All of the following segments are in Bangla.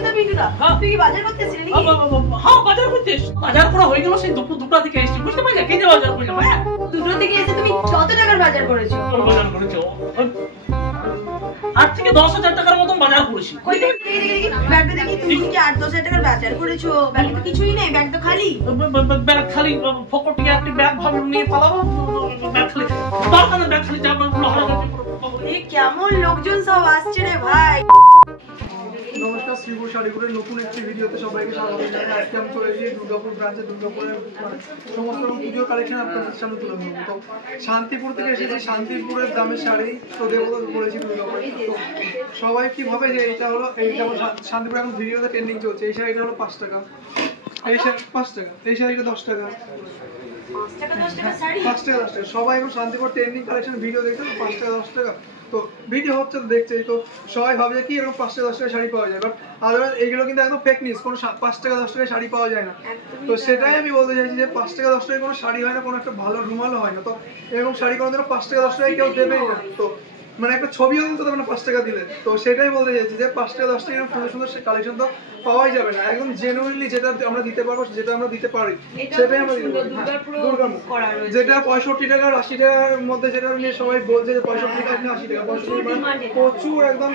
পিন্টুদা পিন্টুদা তুই কি বাজার করতে এসেছিস নাকি? হ্যাঁ বাজার করতে এসেছি। বাজার করা হয়ে গেল সেই দুপুর 2টা থেকে এসেছি, বুঝতে পারলি? কি যে বাজার করলাম। হ্যাঁ 2টো থেকে এসে তুমি কত টাকার বাজার করেছো? বাজার করেছো 8 থেকে 10,000 টাকার মতন বাজার করেছি। কই দেখি ব্যাগটা দেখি, তুমি কি 8-10,000 টাকার বাজার করেছো? ব্যাগে তো কিছুই নেই, ব্যাগ তো খালি। ব্যাগ খালি, ফকটিয়ে একটা ব্যাগ ভালো নিয়ে পালাবো, ব্যাগ খালি। দরকার ব্যাগ খালি যাবো কেমন লোকজন সব আসছে রে ভাই। নমস্কার, শ্রীপুর শাড়িপুরের নতুন একটি ভিডিওতে সবাইকে স্বাগত জানাই। আজকে আমি চলে এসেছি দুর্গাপুর ব্রাঞ্চে। দুর্গাপুরের সমস্ত রকম পুজোর কালেকশন আপনাদের সামনে তুলে ধরবো। তো শান্তিপুর থেকে এসেছি, শান্তিপুরের দামের শাড়ি তো দেবতা করেছি দুর্গাপুরে। তো সবাই কি ভাবে যে এইটা হলো, এই যেমন শান্তিপুর এখন ভিডিওতে ট্রেন্ডিং চলছে, এই শাড়িটা হলো 5 টাকা, এই শাড়ি 5 টাকা, এই শাড়িটা 10 টাকা, 5 টাকা 10 টাকা শাড়ি, 5 টাকা 10 টাকা। সবাই এখন শান্তিপুর ট্রেন্ডিং কালেকশন ভিডিও দেখছে, 5 টাকা 10 টাকা। তো ভিডিও হচ্ছে তো দেখছেই, তো সবাই ভাবে কি এরকম 5 টাকা 10 টাকা শাড়ি পাওয়া যায়, বাট আদারওয়াইজ এইগুলো কিন্তু একদম ফেক নিউজ। কোনো 5 টাকা 10 টাকা শাড়ি পাওয়া যায় না। তো সেটাই আমি বলতে চাইছি যে 5 টাকা 10 টাকায় কোনো শাড়ি হয় না, কোনো একটা ভালো রুমালও হয় না। তো এরকম শাড়ি কোনোদিনও 5 টাকা 10 টাকায় কেউ দেবেই না। তো মানে একটা ছবিও কিন্তু দেবে না 5 টাকা দিলে। তো সেটাই বলতে চাইছি যে 5 টাকা 10 টাকা এরকম সুন্দর সুন্দর কালেকশন তো পাওয়াই যাবে না। একদম জেনুইনলি যেটা আমরা দিতে পারবো, যেটা আমরা দিতে পারি সেটাই আমরা দিতে পারি। যেটা 65 টাকা আর 80 টাকার মধ্যে, যেটা নিয়ে সবাই বলছে যে 65 টাকা 80 টাকা, 65 মানে প্রচুর একদম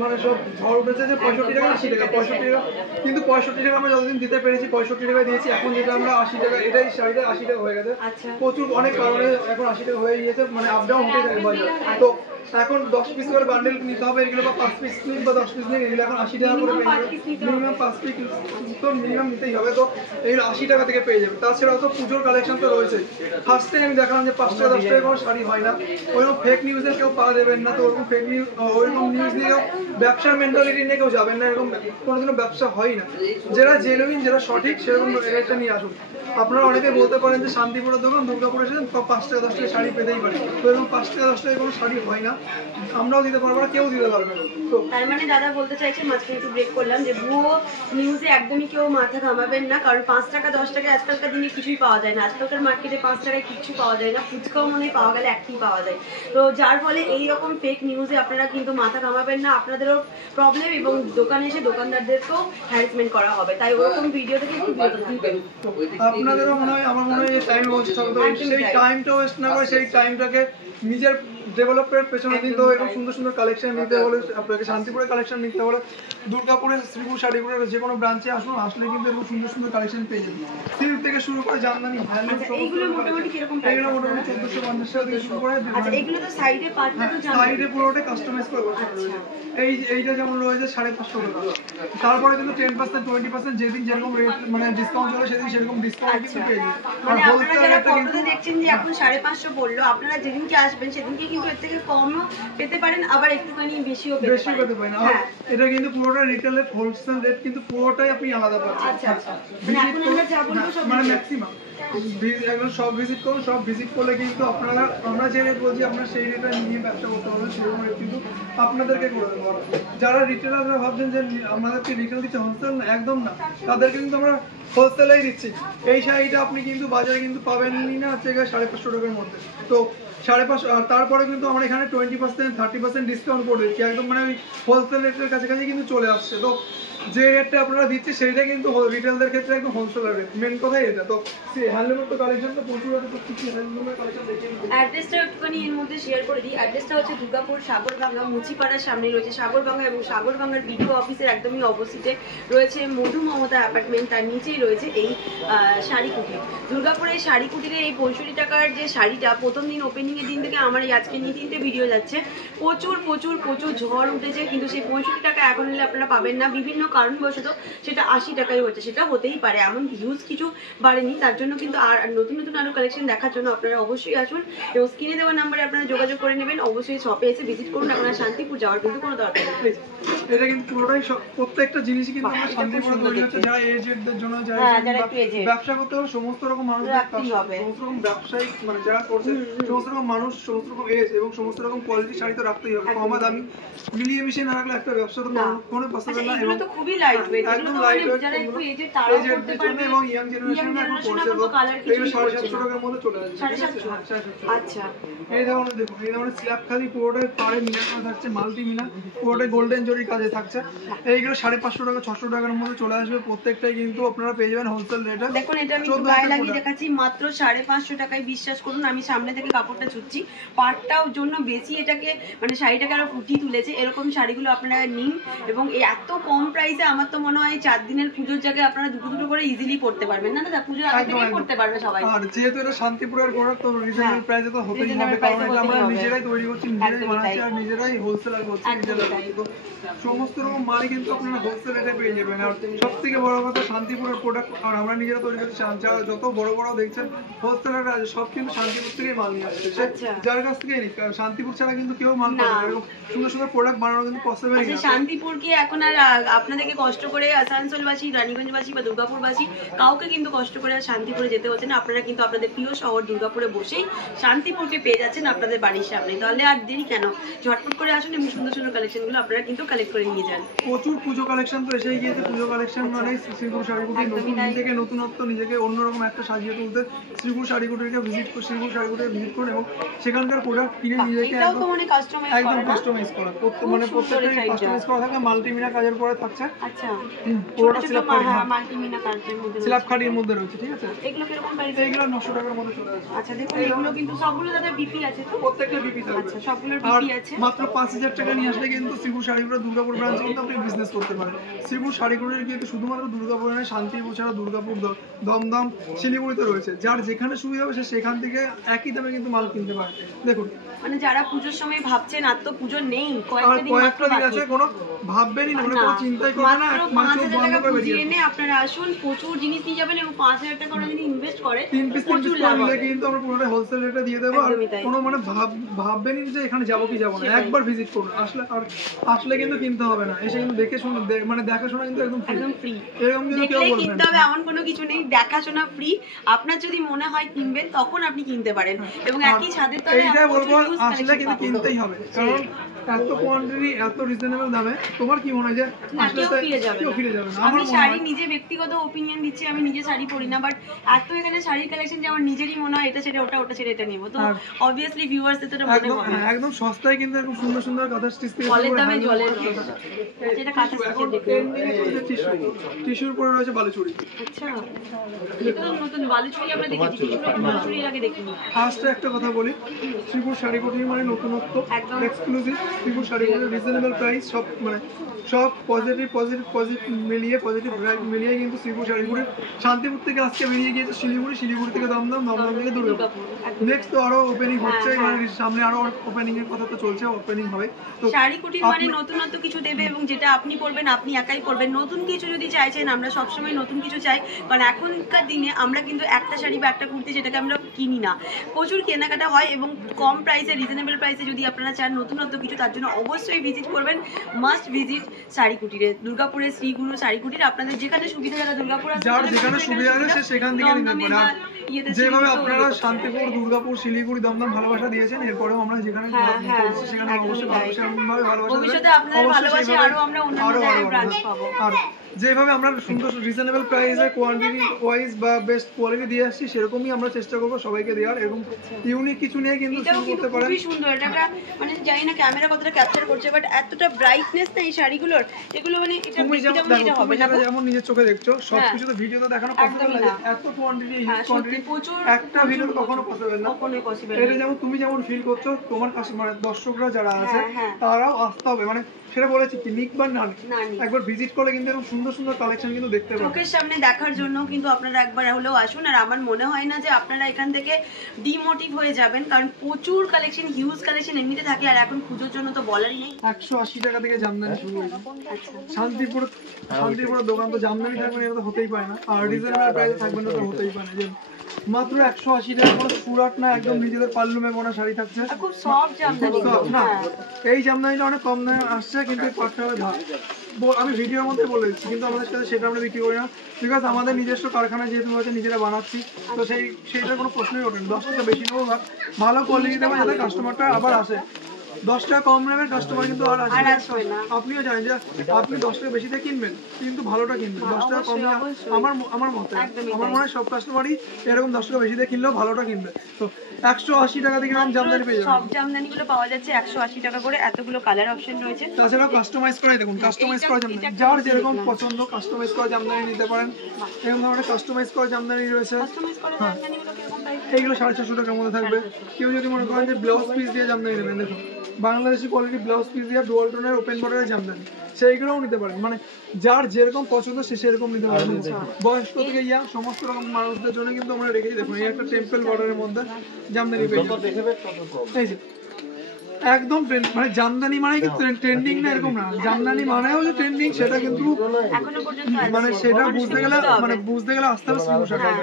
মানে সব ঝড় উঠেছে যে 65 টাকা 80 টাকা, 65 টাকা। কিন্তু 65 টাকা আমরা যতদিন দিতে পেরেছি 65 টাকায় দিয়েছি। এখন যেটা আমরা 80 টাকা, এটাই শাড়িটা 80 টাকা হয়ে গেছে। প্রচুর অনেক কারণে এখন 80 টাকা হয়ে গিয়েছে, মানে আপ ডাউন হতে থাকে বাজার। তো এখন 10 পিস করে বান্ডেল নিতে হবে, এগুলো বা 5 পিস নিন বা 10 পিস নিন, এগুলো এখন 80 টাকা করে পেয়ে যাবে। মিনিমাম 5 পিস তো মিনিমাম নিতেই হবে। তো এগুলো 80 টাকা থেকে পেয়ে যাবে। তাছাড়াও তো পুজোর কালেকশন তো রয়েছে। ফার্স্টে আমি দেখালাম যে 5 টাকা 10 টাকা কোনো শাড়ি হয় না, ওইরকম ফেক নিউজের কেউ পা দেবেন না। তো ওরকম ফেক নিউজ, ওইরকম নিউজ নিয়েও ব্যবসার মেন্টালিটি নিয়ে কেউ যাবেন না, এরকম কোনোদিনও ব্যবসা হয় না। যেটা জেনুইন, যেটা সঠিক, সেরকম রেটটা নিয়ে আসুন। আপনারা অনেকে বলতে পারেন যে শান্তিপুরের দোকান, দুর্গাপুরে এসেছেন 5 টাকা 10 টাকা শাড়ি পেতেই পারি। তো এরকম 5 টাকা 10 টাকা কোনো শাড়ি হয় না, আমরাও দিতে পারবো না, কেউ দিতে পারবে না। তো তার মানে দাদা বলতে চাইছে, মাঝখানে একটু ব্রেক করলাম, যে ভুয়ো নিউজে একদমই কেউ মাথা ঘামাবেন না। কারণ 5 টাকা 10 টাকা আজকালকার দিনে কিছুই পাওয়া যায় না। আজকালকার মার্কেটে 5 টাকায় কিছু পাওয়া যায় না, ফুচকাও মনে হয় পাওয়া গেলে একটি পাওয়া যায়। তো যার ফলে এইরকম ফেক নিউজে আপনারা কিন্তু মাথা ঘামাবেন না, আপনাদেরও প্রবলেম এবং দোকানে এসে দোকানদারদেরকেও হ্যারাসমেন্ট করা হবে। তাই ওরকম ভিডিও থেকে একটু বিরত থাকবেন। আপনাদেরও মনে হয়, আমার মনে হয় এই টাইম ওয়েস্ট হবে। সেই টাইমটা ওয়েস্ট না করে সেই টাইমটাকে নিজের ডেভেলপমেন্টের পেছনে দিন। তো এরকম সুন্দর সুন্দর কালেকশন নিতে হলে আপনাকে শান্তিপুরের কালেকশন নিতে হলে দুর্গাপুরের শ্রীপুর শাড়িপুরের যে কোনো ব্রাঞ্চে আসুন, আসলে কিন্তু এরকম সুন্দর সুন্দর কালেকশন পেয়ে যাবেন। সিল্ক থেকে শুরু করে জামদানি, হ্যান্ডলুম, এইগুলো মোটামুটি কিরকম? এগুলো মোটামুটি 1450 টাকা থেকে শুরু করে। আচ্ছা, এগুলো তো সাইডে পাটটা তো জানো, সাইডে পুরোটা কাস্টমাইজ করে বসানো রয়েছে। এইটা যেমন রয়েছে 550 টাকা। তারপরে কিন্তু 10% 20% যেদিন যেরকম রেট মানে ডিসকাউন্ট চলে সেদিন সেরকম ডিসকাউন্ট কিন্তু পেয়ে যাবেন। মানে আপনারা যারা ফটোতে দেখছেন যে এখন 550 বললো, আপনারা যেদিনকে আসবেন সেদিনকে কিন্তু এর থেকে কমও পেতে পারেন, আবার একটুখানি বেশিও পেতে পারেন। হ্যাঁ, এটা কিন্তু পুরোটা রিটেল রেট, হোলসেল রেট কিন্তু পুরোটাই আপনি আলাদা পাচ্ছেন। আচ্ছা আচ্ছা, মানে এখন আমরা যা বলবো সব মানে ম্যাক্সিমাম একদম সব ভিজিট করুন। সব ভিজিট করলে কিন্তু আপনারা, আমরা যে রেট বলছি আপনারা সেই রেটে নিয়ে ব্যবসা করতে পারবেন, সেরকম রেট কিন্তু আপনাদেরকে করে দেবো। যারা রিটেলাররা ভাবছেন যে আমাদেরকে রিটেল দিচ্ছে, হোলসেল না, একদম না, তাদেরকে কিন্তু আমরা হোলসেলেই দিচ্ছি। এই শাড়িটা আপনি কিন্তু বাজারে কিন্তু পাবেনই না হচ্ছে 550 টাকার মধ্যে। তো 550, আর তারপরে কিন্তু আমরা এখানে 20% 30% ডিসকাউন্ট করে দিচ্ছি, একদম মানে ওই হোলসেল রেটের কাছাকাছি কিন্তু চলে আসছে। তো যে রেটটা আপনারা দিচ্ছে সেইটা কিন্তু রিটেলদের ক্ষেত্রে একদম হোলসেল রেট, মেন কথাই এটা। তো হ্যান্ডলুমের তো কালেকশন তো প্রচুর আছে, তো কিছু হ্যান্ডলুমের কালেকশন দেখিয়ে দিচ্ছি। অ্যাড্রেসটা একটুখানি এর মধ্যে শেয়ার করে দিই। অ্যাড্রেসটা হচ্ছে দুর্গাপুর সাগরভাঙ্গা, মুচিপাড়ার সামনে রয়েছে সাগরভাঙ্গা, এবং সাগরভাঙ্গার বিডিও অফিসের একদমই অপোজিটে রয়েছে মধু মমতা অ্যাপার্টমেন্ট, তার নিচেই রয়েছে এই শাড়ি কুটির। দুর্গাপুরের শাড়ি কুটিরের এই 65 টাকার যে শাড়িটা, প্রথম দিন ওপেনিংয়ের দিন থেকে আমার এই আজকে নিয়ে 3টে ভিডিও যাচ্ছে, প্রচুর প্রচুর প্রচুর ঝড় উঠেছে। কিন্তু সেই 65 টাকা এখন নিলে আপনারা পাবেন না, বিভিন্ন কারণবশত সেটা 80 টাকায় হচ্ছে। সেটা হতেই পারে, এমন হিউজ কিছু বাড়েনি। তার জন্য কিন্তু আর নতুন নতুন আরো কালেকশন দেখার জন্য আপনারা অবশ্যই আসুন, এবং স্ক্রিনে দেওয়া নাম্বারে আপনারা যোগাযোগ করে নেবেন। অবশ্যই শপে এসে ভিজিট করুন, আপনারা শান্তিপুর যাওয়ার কিন্তু কোনো দরকার নেই। এটা কিন্তু পুরোটাই প্রত্যেকটা জিনিসই কিন্তু আমরা শান্তিপুরে তৈরি হচ্ছে, যারা এজেডদের জন্য, যারা ব্যবসা করতে হবে, সমস্ত রকম মানুষ, সমস্ত রকম ব্যবসায়িক মানে যারা করছে, সমস্ত রকম মানুষ, সমস্ত রকম এজ এবং সমস্ত রকম কোয়ালিটি শাড়ি তো রাখতেই হবে। কম দামি মিলিয়ে মিশিয়ে না রাখলে একটা ব্যবসা তো কোনো পসিবল না। এগুলো তো খুবই লাইট ওয়েট, একদম লাইট ওয়েট, যারা একটু এজেড তারাও করতে পারবে, এবং ইয়াং জেনারেশন এখন করছে। তো এগুলো 750 টাকার মধ্যে চলে আসছে। 750। আচ্ছা, এই ধরনের দেখুন, এই ধরনের স্ল্যাব খালি পুরোটাই পাড়ে মিনা করা থাকছে, মাল্টি মিনা, পুরোটাই গোল্ডেন জরি কাজ কাজে থাকছে। এইগুলো 550 টাকা 600 টাকার মধ্যে চলে আসবে, প্রত্যেকটাই কিন্তু আপনারা পেয়ে যাবেন হোলসেল রেটে। দেখুন এটা আমি গায়ে লাগিয়ে দেখাচ্ছি মাত্র 550 টাকায়। বিশ্বাস করুন আমি সামনে থেকে কাপড়টা ছুচ্ছি, পাটটাও জন্য বেশি এটাকে মানে শাড়িটাকে আরো ফুটিয়ে তুলেছে। এরকম শাড়িগুলো আপনারা নিন এবং এত কম প্রাইসে আমার তো মনে হয় 4 দিনের পুজোর জায়গায় আপনারা দুটো করে ইজিলি পড়তে পারবেন। না দাদা পুজোর আগে থেকেই পড়তে পারবে সবাই। আর যেহেতু এটা শান্তিপুরের প্রোডাক্ট তো রিজনেবল প্রাইসে তো হতেই হবে, কারণ এটা আমরা নিজেরাই তৈরি করছি, নিজেরাই বানাচ্ছি আর নিজেরাই হোলসেলার করছি নিজেরাই। তো সমস্ত রকম মালই কিন্তু আপনারা হোলসেল রেটে পেয়ে যাবেন। আর সবথেকে বড় কথা শান্তিপুরের প্রোডাক্ট আর আমরা নিজেরা তৈরি করছি। যত বড় বড় দেখছেন হোলসেলার আছে সব কিন্তু শান্তিপুর থেকেই মাল নিয়ে আসছে, যার কাছ থেকে নিক। শান্তিপুর ছাড়া কিন্তু কেউ মাল পাবে না, এরকম সুন্দর সুন্দর প্রোডাক্ট বানানো কিন্তু পসিবল না। শান্তিপুর কি এখন আর আপনাদেরকে কষ্ট করে আসানসোলবাসী, রানীগঞ্জবাসী বা দুর্গাপুরবাসী কাউকে কিন্তু কষ্ট করে আর শান্তিপুরে যেতে হচ্ছে না। আপনারা কিন্তু আপনাদের প্রিয় শহর দুর্গাপুরে বসেই শান্তিপুরকে পেয়ে যাচ্ছেন আপনাদের বাড়ির সামনে। তাহলে আর দেরি কেন, ঝটপট করে আসুন এবং সুন্দর সুন্দর কালেকশনগুলো আপনারা কিন্তু কালেক্ট করে নিয়ে যান। প্রচুর পুজো কালেকশন তো এসেই গিয়েছে। পুজো কালেকশন মানে শ্রীপুর শাড়িকুটি নতুন, নিজেকে নতুনত্ব, নিজেকে অন্যরকম একটা সাজিয়ে তুলতে শ্রীপুর শাড়িকুটিকে ভিজিট করুন, শ্রীপুর শাড়িকুটিকে ভিজিট করুন এবং সেখানকার প্রোডাক্ট কিনে নিজেকে একদম কাস্টমাইজ করা, মানে প্রত্যেকটাই কাস্টমাইজ করা থাকে, মাল্টিমিনা কাজের পরে থাকছে। আচ্ছা পুরোটা মাল্টিমিনা কাজের মধ্যে স্ল্যাব খাড়ির মধ্যে রয়েছে, ঠিক আছে। এগুলো কিরকম প্রাইস? এগুলো 900 টাকার মধ্যে চলে আসবে। আচ্ছা দেখুন এগুলো কিন্তু সবগুলো দাদা বিপি আছে তো? প্রত্যেকটা বিপি থাকবে। আচ্ছা সবগুলোর বিপি আছে। মাত্র 5000 টাকা নিয়ে আসলে কিন্তু শ্রীপুর শাড়িগুলো দুর্গাপুর ব্রাঞ্চে কিন্তু আপনি বিজনেস করতে পারেন। শ্রীপুর শাড়িগুলোর কিন্তু শুধুমাত্র দুর্গাপুরে নয়, শান্তিপুর ছাড়া দুর্গাপুর, দমদম, শিলিগুড়িতে রয়েছে। যার যেখানে সুবিধা হবে সে সেখান থেকে একই দামে কিন্তু মাল কিনতে পারে। দেখুন মানে যারা পুজোর সময় ভাবছেন আর তো পুজো নেই, কয়েকটা দিন আছে, কোনো ভাববেনই না, মানে কোনো চিন্তাই করবেন না। মাত্র 5000 টাকা পুঁজি এনে আপনারা আসুন, প্রচুর জিনিস নিয়ে যাবেন এবং 5000 টাকা করে যদি ইনভেস্ট করে প্রচুর লাভ হবে। কিন্তু আমরা পুরোটা হোলসেল রেটে দিয়ে দেবো। আর কোনো মানে ভাববেনই না যে এখানে যাবো কি যাবো না, একবার ভিজিট করুন। আসলে কিন্তু কিনতে হবে না, এসে কিন্তু দেখে শুনে মানে দেখাশোনা কিন্তু একদম ফ্রি। এরকম কিন্তু কেউ বলবে না কিনতে হবে এমন কোনো কিছু নেই, দেখাশোনা ফ্রি। আপনার যদি মনে হয় কিনবেন তখন আপনি কিনতে পারেন এবং একই ছাদের তলায় এইটাই বলবো, আসলে কিন্তু কিনতেই হবে, কারণ এত কোয়ান্টিটি এত রিজনেবল দামে তোমার কি মনে হয় যে আসলে কেউ ফিরে যাবে না। আমি শাড়ি নিজে ব্যক্তিগত ওপিনিয়ন দিচ্ছি, আমি নিজে শাড়ি পরি না, বাট এত এখানে শাড়ির কালেকশন যে আমার নিজেরই মনে হয় এটা ছেড়ে ওটা ছেড়ে এটা নেবো, তো অবভিয়াসলি ভিউয়ার্সদের তো মনে হবে একদম সস্তায় কিন্তু এরকম সুন্দর সুন্দর কাঁথা স্টিচ থেকে জলের দামে জলের যেটা কাঁথা স্টিচের দেখুন টিস্যুর পরে রয়েছে বালুচুড়ি। আচ্ছা এটা তো নতুন বালুচুড়ি আমরা দেখেছি, বালুচুড়ি আগে দেখিনি। ফার্স্টে একটা কথা বলি, শ্রীপুর শাড়িকুটি মানে নতুনত্ব, এক্সক্লুসিভ। শ্রীপুর শাড়িকুটির রিজনেবল প্রাইস, সব মানে সব পজিটিভ মিলিয়ে কিন্তু শ্রীপুর শাড়িকুটির শান্তিপুর থেকে আজকে বেরিয়ে গিয়েছে শিলিগুড়ি থেকে দমদম থেকে দুর্গাপুর। নেক্সট তো আরো ওপেনিং হচ্ছে, সামনে আরো ওপেনিং এর কথা তো চলছে, ওপেনিং হবে। তো শাড়িকুটির মানে নতুনত্ব কিছু দেবে এবং যেটা আপনি পরবেন আপনি একাই পরবেন। নতুন কিছু যদি চাইছেন, আমরা সবসময় নতুন কিছু চাই, কারণ এখনকার দিনে আমরা কিন্তু একটা শাড়ি বা একটা কুর্তি যেটাকে আমরা কিনি না, প্রচুর কেনাকাটা হয় এবং কম প্রাইসে রিজনেবল প্রাইসে যদি আপনারা চান নতুনত্ব কিছু, তার জন্য অবশ্যই ভিজিট করবেন, মাস্ট ভিজিট শাড়িকুটিরে, দুর্গাপুরের শ্রীগুরু শাড়িকুটির। আপনাদের যেখানে সুবিধা, যারা দুর্গাপুর যার যেখানে সুবিধা আছে সে সেখান থেকে নিতে পারে। যেভাবে আপনারা শান্তিপুর, দুর্গাপুর, শিলিগুড়ি, দমদম ভালোবাসা দিয়েছেন, এরপরেও আমরা যেখানে সেখানে অবশ্যই ভালোবাসা ভবিষ্যতে আপনাদের ভালোবাসা আরো আমরা অন্যান্য জায়গায় ব্রাঞ্চ পাবো। আর যেভাবে আমরা সুন্দর রিজনেবল প্রাইসে কোয়ান্টিটি ওয়াইজ বা বেস্ট কোয়ালিটি দিয়ে আসছি, সেরকমই আমরা চেষ্টা করবো সবাইকে দেওয়ার। এরকম ইউনিক কিছু নিয়ে কিন্তু শুরু করতে পারেন। খুবই সুন্দর, এটা মানে জানি না ক্যামেরা কতটা ক্যাপচার করছে, বাট এতটা ব্রাইটনেস না এই শাড়িগুলোর, এগুলো মানে এটা তুমি যেমন নিজের চোখে দেখছো, সবকিছু তো ভিডিওতে দেখানো পসিবল না। এত কোয়ান্টিটি, হিউজ কোয়ান্টিটি একটা ভিডিও কখনো পসিবল না। এটা যেমন তুমি যেমন ফিল করছো, তোমার কাস্টমার দর্শকরা যারা আছে তারাও আসতে হবে, মানে সেটা বলেছি কি নিক বা না একবার ভিজিট করলে কিন্তু এরকম সুন্দর সুন্দর কালেকশন কিন্তু দেখতে পাবেন। চোখের সামনে দেখার জন্য কিন্তু আপনারা একবার হলেও আসুন। আর আমার মনে হয় না যে আপনারা এখান থেকে ডিমোটিভ হয়ে যাবেন, কারণ প্রচুর কালেকশন, হিউজ কালেকশন এমনিতে থাকে, আর এখন পুজোর জন্য তো বলারই নেই। 180 টাকা থেকে জামদানি শুরু হয়েছে। শান্তিপুরের দোকান তো জামদানি থাকবে না, এটা তো হতেই পারে না। আর রিজনেবল প্রাইসে থাকবে না, তো হতেই পারে না। মাত্র 180 টাকা করে সুরাট না একদম নিজেদের পাল্লুমে বোনা শাড়ি থাকছে, খুব সফট জামদানি না। এই জামদানিটা অনেক কম দামে আসছে, কিন্তু পাটটা হবে ভালো। আমি ভিডিওর মধ্যে বলে দিচ্ছি, কিন্তু আমাদের সাথে সেটা আমরা বিক্রি করি না, বিকজ আমাদের নিজস্ব কারখানা যেহেতু হচ্ছে, নিজেরা বানাচ্ছি, তো সেইটার কোনো প্রশ্নই ওঠে না। 10 টাকা বেশি নেবো, ভালো কোয়ালিটি দেবো যাতে কাস্টমারটা আবার আসে। 10 টাকা কম নেবেন কাস্টমার কিন্তু আর আসবে না। আপনিও জানেন যে আপনি 10 টাকা বেশি দিয়ে কিনবেন, কিন্তু ভালোটা কিনবেন। 10 টাকা কম, আমার মতে আমার মনে হয় সব কাস্টমারই এরকম 10 টাকা বেশি দিয়ে কিনলেও ভালোটা কিনবে। তো 180 টাকা থেকে এরকম জামদানি পেয়ে যাবেন। সব জামদানিগুলো পাওয়া যাচ্ছে 180 টাকা করে, এতগুলো কালার অপশন রয়েছে। তাছাড়াও কাস্টমাইজ করাই দেখুন, কাস্টমাইজ করা জামদানি যার যেরকম পছন্দ কাস্টমাইজ করা জামদানি নিতে পারেন। এরকম ধরনের কাস্টমাইজ করা জামদানি রয়েছে। কাস্টমাইজ করা জামদানিগুলো কিরকম প্রাইস? এইগুলো 450 টাকার মধ্যে থাকবে। কেউ যদি মনে করেন যে ব্লাউজ পিস দিয়ে জামদানি নেবেন, দেখুন বাংলাদেশি কোয়ালিটি ব্লাউজ পিস দিয়ে ডুয়াল টোনের ওপেন বর্ডারের জামদানি, সেইগুলোও নিতে পারেন। মানে যার যেরকম পছন্দ সে সেরকম নিতে পারেন। বয়স্ক থেকে ইয়াং সমস্ত রকম মানুষদের জন্য কিন্তু আমরা রেখেছি। দেখুন এই একটা টেম্পল বর্ডারের মধ্যে জামদানি পেয়ে যাবেন। এই যে একদম মানে জামদানি মানে কি ট্রেন্ডিং না এরকম না, জামদানি মানেও যে ট্রেন্ডিং সেটা কিন্তু এখনো পর্যন্ত মানে সেটা বুঝতে গেলে আসতে হবে শ্রীগুলো শাড়ি।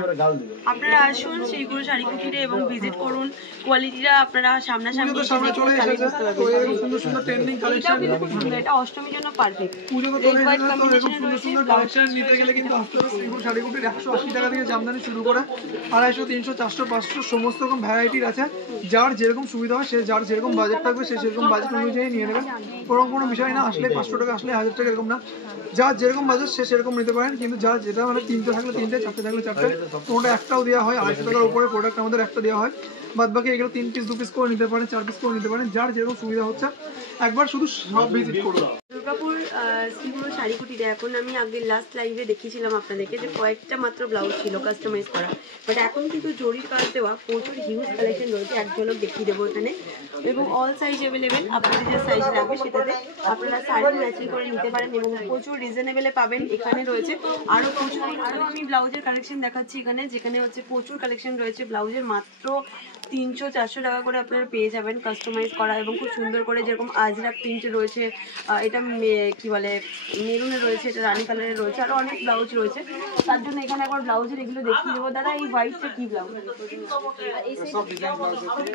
আপনারা আসুন শ্রীগুলো শাড়ি কুটিরে এবং ভিজিট করুন। কোয়ালিটিটা আপনারা সামনাসামনি তো সামনে চলে এসেছে, তো এরকম সুন্দর সুন্দর ট্রেন্ডিং এটাও কালেকশন কিন্তু খুব সুন্দর, এটা অষ্টমীর জন্য পারফেক্ট। পুজো তো চলে এসেছে, তো এরকম সুন্দর সুন্দর কালেকশন নিতে গেলে কিন্তু আসতে হবে শ্রীগুলো শাড়ি কুটির। 180 টাকা থেকে জামদানি শুরু করে 250, 300, 400, 500 সমস্ত রকম ভ্যারাইটির আছে। যার যেরকম সুবিধা হয় সে যার যেরকম বাজেট থাকবে সে সেরকম বাজেট অনুযায়ী নিয়ে নেবেন। ওরকম কোনো বিষয় না, আসলে 500 টাকা আসলে 1000 টাকা এরকম না, যার যেরকম বাজেট সে সেরকম নিতে পারেন। কিন্তু যার যেটা মানে 3টে থাকলে 3টে, 4টে থাকলে 4টে, কোনটা একটাও দেওয়া হয় 250 টাকার উপরে প্রোডাক্ট আমাদের একটা দেওয়া হয়। বাদ বাকি এগুলো 3 পিস 2 পিস করে নিতে পারেন, 4 পিস করে নিতে পারেন, যার যেরকম সুবিধা হচ্ছে একবার শুধু সব ভিজিট করুন। দুর্গাপুর শ্রীগুলো শাড়ি কুটিরে এখন আমি আগে লাস্ট লাইভে দেখিয়েছিলাম আপনাদেরকে যে কয়েকটা মাত্র ব্লাউজ ছিল কাস্টমাইজ করা, বাট এখন কিন্তু জরির কাজ দেওয়া প্রচুর হিউজ কালেকশন রয়েছে। এক ঝলক দেখিয়ে দেবো এখানে, এবং অল সাইজ অ্যাভেলেবেল। আপনাদের যে সাইজ লাগবে সেটাতে আপনারা শাড়ি ম্যাচিং করে নিতে পারেন এবং প্রচুর রিজনেবলে পাবেন। এখানে রয়েছে আরও প্রচুর, আরও আমি ব্লাউজের কালেকশন দেখাচ্ছি এখানে, যেখানে হচ্ছে প্রচুর কালেকশন রয়েছে ব্লাউজের। মাত্র 300-400 টাকা করে আপনারা পেয়ে যাবেন কাস্টমাইজ করা এবং খুব সুন্দর করে, যেরকম আজরাক প্রিন্টে রয়েছে, এটা কি বলে মেরুনে রয়েছে, এটা রানী কালারের রয়েছে, আরও অনেক ব্লাউজ রয়েছে। তার জন্য এখানে একবার ব্লাউজের এগুলো দেখিয়ে দেবো। দাদা এই হোয়াইটটা কি ব্লাউজ?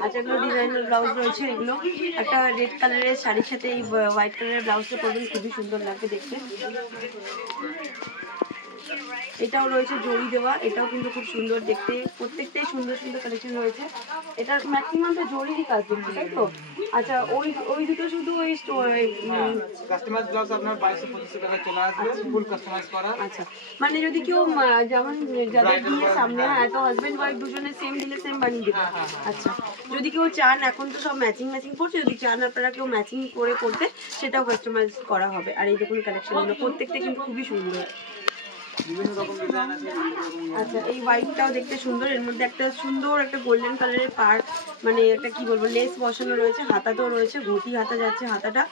আচ্ছা, এগুলো ডিজাইনার ব্লাউজ রয়েছে। এগুলো একটা রেড কালারের শাড়ির সাথে এই হোয়াইট কালারের ব্লাউজটা পরবেন, খুবই সুন্দর লাগবে দেখতে। এটাও রয়েছে জড়ি দেওয়া, এটাও কিন্তু খুব সুন্দর দেখতে। প্রত্যেকটাই সুন্দর সুন্দর কালেকশন রয়েছে। এটার ম্যাক্সিমাম তো জড়িরই কাজ দেখছি, তাই তো? আচ্ছা, ওই দুটো শুধু ওই কাস্টমাইজ ব্লাউজ আপনার 2200-2500 টাকা চলে আসবে, ফুল কাস্টমাইজ করা। আচ্ছা, মানে যদি কেউ যেমন যাদের বিয়ে সামনে, এত হাজবেন্ড ওয়াইফ দুজনে সেম দিলে সেম বানিয়ে দেবে। আচ্ছা, যদি কেউ চান, এখন তো সব ম্যাচিং করছে, যদি চান আপনারা কেউ ম্যাচিং করে করতে, সেটাও কাস্টমাইজ করা হবে। আর এই দেখুন কালেকশনগুলো প্রত্যেকটা কিন্তু খুবই সুন্দর। আচ্ছা, এই হোয়াইটটাও দেখতে সুন্দর, এর মধ্যে একটা সুন্দর একটা গোল্ডেন কালারের পার্ট, মানে একটা কি বলবো লেস বসানো রয়েছে, হাতাতেও রয়েছে, ঘটি হাতা যাচ্ছে হাতাটা,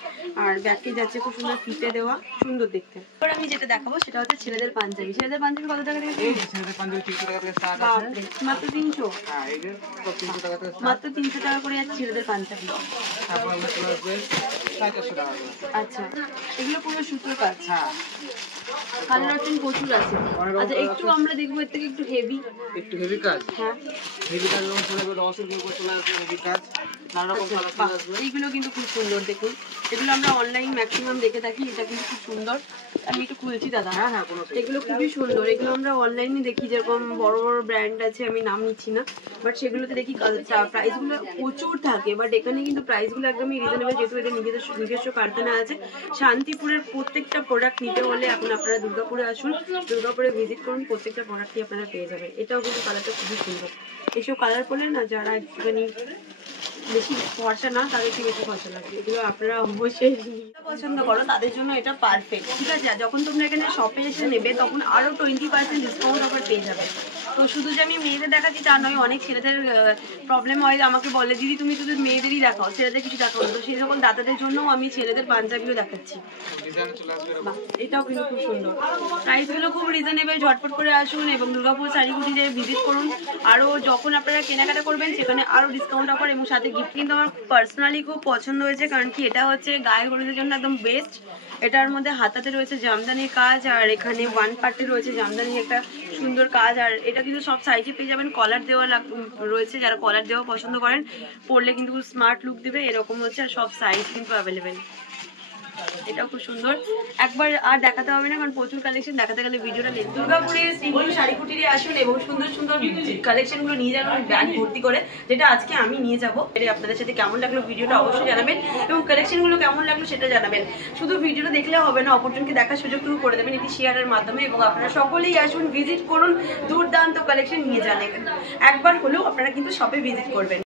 আর ব্যাকে যাচ্ছে খুব সুন্দর ফিতে দেওয়া, সুন্দর দেখতে। এবার আমি যেটা দেখাবো সেটা হচ্ছে ছেলেদের পাঞ্জাবি। ছেলেদের পাঞ্জাবি কত টাকা থেকে? ছেলেদের পাঞ্জাবি 300 টাকা থেকে স্টার্ট আছে। বাপরে, মাত্র 300? হ্যাঁ, এইগুলো সব 300 টাকা থেকে মাত্র 300 টাকা করে যাচ্ছে ছেলেদের পাঞ্জাবি। তারপর আমরা চলে আসবে 450 টাকা। আচ্ছা, এগুলো পুরো সুতোর কাজ। হ্যাঁ, কালার অপশন প্রচুর আছে। আচ্ছা, একটু আমরা দেখবো এর থেকে একটু হেভি। একটু হেভি কাজ। হ্যাঁ, হেভি কাজ যখন চলে যাবে লসের উপর চলে আসবে হেভি কাজ, নানা রকম কালার চলে আসবে। এইগুলো কিন্তু খুব সুন্দর দেখুন। এগুলো আমরা অনলাইন ম্যাক্সিমাম দেখে থাকি, এটা কিন্তু খুব সুন্দর। আমি একটু খুলছি দাদা। হ্যাঁ হ্যাঁ, কোনো এগুলো খুবই সুন্দর, এগুলো আমরা অনলাইনে দেখি, যেরকম বড় বড় ব্র্যান্ড আছে, আমি নাম নিচ্ছি না, বাট সেগুলোতে দেখি প্রাইসগুলো প্রচুর থাকে, বাট এখানে কিন্তু প্রাইসগুলো একদমই রিজনেবল, যেহেতু এদের নিজস্ব কারখানা আছে। শান্তিপুরের প্রত্যেকটা প্রোডাক্ট নিতে হলে এখন আপনারা দুর্গাপুরে আসুন, দুর্গাপুরে ভিজিট করুন, প্রত্যেকটা প্রোডাক্টই আপনারা পেয়ে যাবেন। এটাও কিন্তু কালারটা খুবই সুন্দর। এসব কালার করলে না, যারা একটুখানি বেশি ফর্সা না, তাদের থেকে বেশি ফর্সা লাগবে। এগুলো আপনারা অবশ্যই পছন্দ করো, তাদের জন্য এটা পারফেক্ট, ঠিক আছে? আর যখন তোমরা এখানে শপে এসে নেবে, তখন আরও 20% ডিসকাউন্ট অফার পেয়ে যাবে। তো শুধু যে আমি মেয়েদের দেখাচ্ছি তা নয়, অনেক ছেলেদের প্রবলেম হয়, আমাকে বলে দিদি তুমি শুধু মেয়েদেরই দেখাও, ছেলেদের কিছু দেখাও না। তো সেই রকম দাদাদের জন্যও আমি ছেলেদের পাঞ্জাবিও দেখাচ্ছি। এটাও কিন্তু খুব সুন্দর, প্রাইসগুলো খুব রিজনেবল। ঝটপট করে আসুন এবং দুর্গাপুর শাড়ি কুটিরে ভিজিট করুন। আরও যখন আপনারা কেনাকাটা করবেন সেখানে আরও ডিসকাউন্ট অফার এবং সাথে গিফট। কিন্তু আমার পার্সোনালি খুব পছন্দ হয়েছে, কারণ কি এটা হচ্ছে গায়ে হলুদের জন্য একদম বেস্ট। এটার মধ্যে হাতাতে রয়েছে জামদানির কাজ, আর এখানে ওয়ান পার্টে রয়েছে জামদানির একটা সুন্দর কাজ। আর এটা কিন্তু সব সাইজে পেয়ে যাবেন, কলার দেওয়া রয়েছে, যারা কলার দেওয়া পছন্দ করেন পরলে কিন্তু স্মার্ট লুক দেবে, এরকম হচ্ছে। আর সব সাইজ কিন্তু অ্যাভেলেবেল। এটাও খুব সুন্দর, একবার আর দেখাতে হবে না কারণ প্রচুর কালেকশন দেখাতে গেলে ভিডিওটা লেট। দুর্গাপুরে শ্রীগুলো শাড়ি কুটিরে আসুন এবং সুন্দর সুন্দর কালেকশন গুলো নিয়ে যাবেন ব্যাগ ভর্তি করে, যেটা আজকে আমি নিয়ে যাবো। আপনাদের সাথে কেমন লাগলো ভিডিওটা অবশ্যই জানাবেন এবং কালেকশন গুলো কেমন লাগলো সেটা জানাবেন। শুধু ভিডিওটা দেখলে হবে না, অপরজনকে দেখার সুযোগটুকু করে দেবেন এটি শেয়ারের মাধ্যমে এবং আপনারা সকলেই আসুন, ভিজিট করুন, দুর্দান্ত কালেকশন নিয়ে যান। একবার হলেও আপনারা কিন্তু শপে ভিজিট করবেন।